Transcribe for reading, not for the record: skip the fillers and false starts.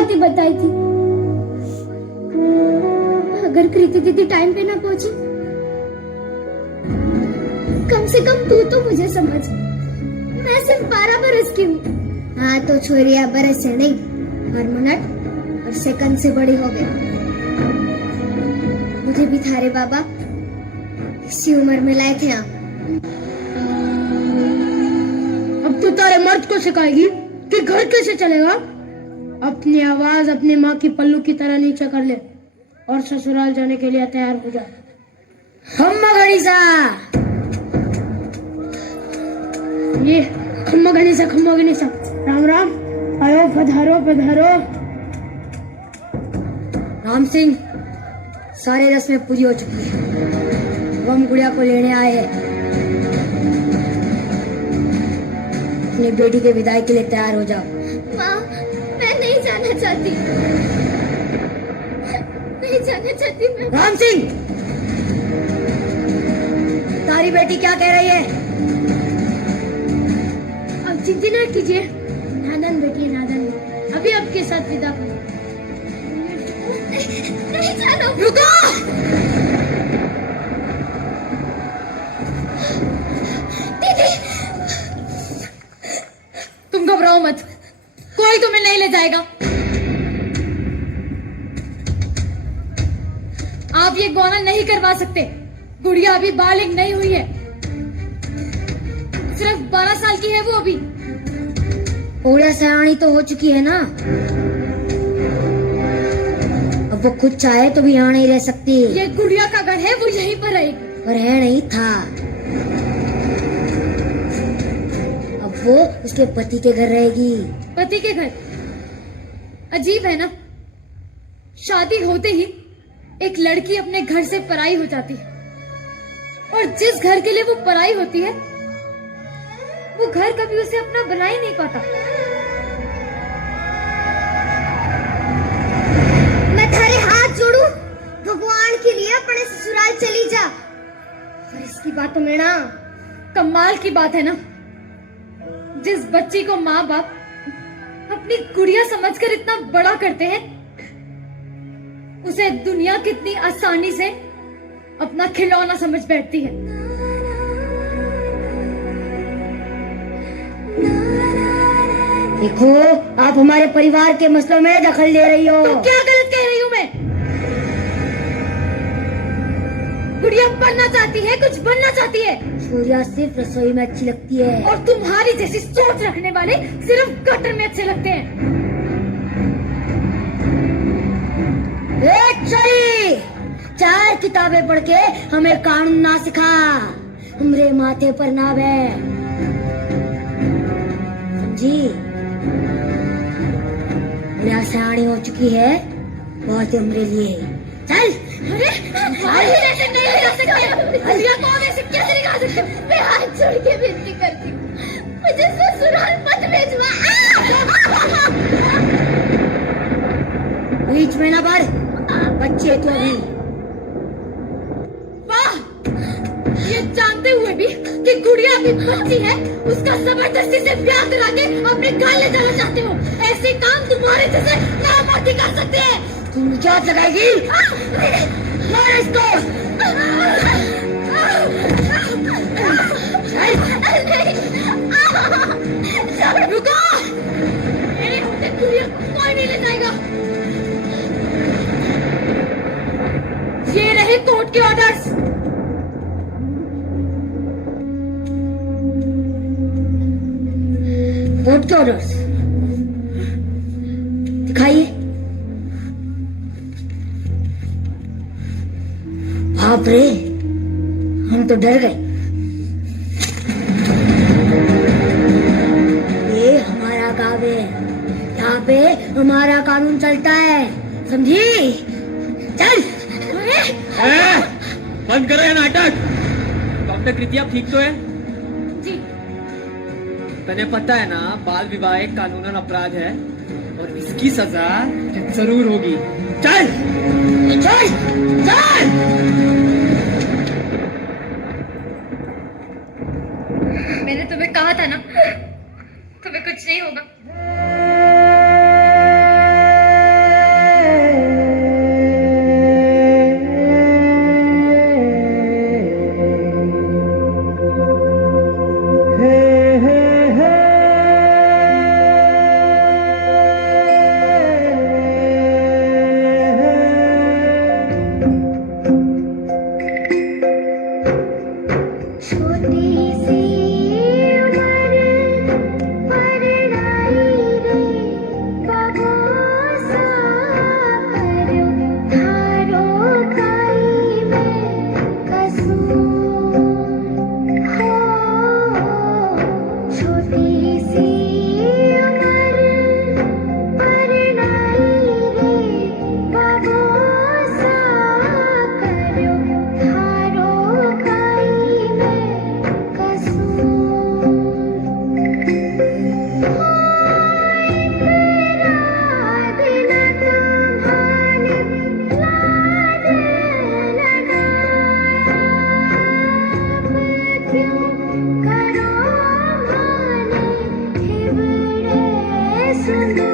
बातें बताई थी। अगर कृति दीदी टाइम पे ना पहुंची, कम से कम तू तो मुझे समझ, मैं सिर्फ 12 बरस की हूँ। हाँ तो छोरिया बरस से नहीं, हर मिनट और सेकंड से बड़ी हो गई। मुझे भी थारे बाबा इसी उम्र में लाए थे। अब तो तारे मर्द को सिखाएगी कि घर कैसे चलेगा। अपनी आवाज अपनी माँ की पल्लू की तरह नीचे कर ले और ससुराल जाने के लिए तैयार हो जा। खम्मा गणिसा, ये खम्मा गणिसा, राम राम, आयो पधारो पधारो। राम सिंह, सारे रस्में पूरी हो चुकी है। हम गुड़िया को लेने आए हैं। अपनी बेटी के विदाई के लिए तैयार हो जाओ। माँ, मैं नहीं जाना चाहती, नहीं जाना चाहती मैं। राम सिंह, तारी बेटी क्या कह रही है? अब चिंता न कीजिए, नादान बेटी नादान, अभी आपके साथ विदा करो। नहीं जानो। रुको! दीदी, तुम घबराओ मत, कोई तुम्हें नहीं ले जाएगा। आप ये गौना नहीं करवा सकते। गुड़िया अभी बालिग नहीं हुई है, सिर्फ 12 साल की है वो अभी। पूरा सयानी तो हो चुकी है ना। अब वो खुद चाहे तो भी यहाँ नहीं रह सकती। ये गुड़िया का घर है, वो यहीं पर रहेगी। और है नहीं था। अब वो उसके पति के घर रहेगी। पति के घर? अजीब है ना, शादी होते ही एक लड़की अपने घर से पराई हो जाती है, और जिस घर के लिए वो पराई होती है वो घर कभी उसे अपना बना ही नहीं पाता। मैं थारे हाथ जोड़ू, भगवान के लिए अपने ससुराल चली जा। और इसकी बात में ना, कमाल की बात है ना, जिस बच्ची को माँ बाप अपनी गुड़िया समझकर इतना बड़ा करते हैं, उसे दुनिया कितनी आसानी से अपना खिलौना समझ बैठती है। देखो, आप हमारे परिवार के मसलों में दखल दे रही हो। तो क्या गलत कह रही हूँ मैं? गुड़िया पढ़ना चाहती है, कुछ बनना चाहती है। सूर्या सिर्फ रसोई में अच्छी लगती है, और तुम्हारी जैसी सोच रखने वाले सिर्फ गटर में अच्छे लगते हैं। चली 4 किताबें पढ़ के हमें कानून ना सिखा, हमरे माथे पर नाव है, समझी? गुड़िया सयानी हो चुकी है, बहुत हमरे लिए। चल। अरे ऐसे नहीं जा सकते, गुड़िया को ऐसे कैसे निकाल सकते? मैं हाथ जोड़ के विनती करती हूँ, मुझे ससुराल मत भेजवा। बीच में ना बढ़, बच्चे तो अभी। वाह, ये जानते हुए भी कि गुड़िया अभी बच्ची है, उसका जबरदस्ती से ब्याह करा के अपने घर ले जाना चाहते हो। ऐसे काम तुम्हारे जैसे नामर्दी कर सकते हैं। तुम जांच लगाएगी? मार इसको। रुको, मेरे होते गुड़िया को कोई नहीं ले जाएगा। ये रहे कोर्ट के ऑर्डर्स। कोर्ट के ऑर्डर्स दिखाइए। बाप रे, हम तो डर गए। ये हमारा गाँव है, यहाँ पे हमारा कानून चलता है, समझी? चल। बंद करो ये नाटक। डॉक्टर कृति, आप ठीक तो है? जी। तने पता है ना, बाल विवाह एक कानूनन अपराध है और इसकी सजा जरूर होगी। चल चल चल। मैंने तुम्हें कहा था ना, तुम्हें कुछ नहीं होगा। है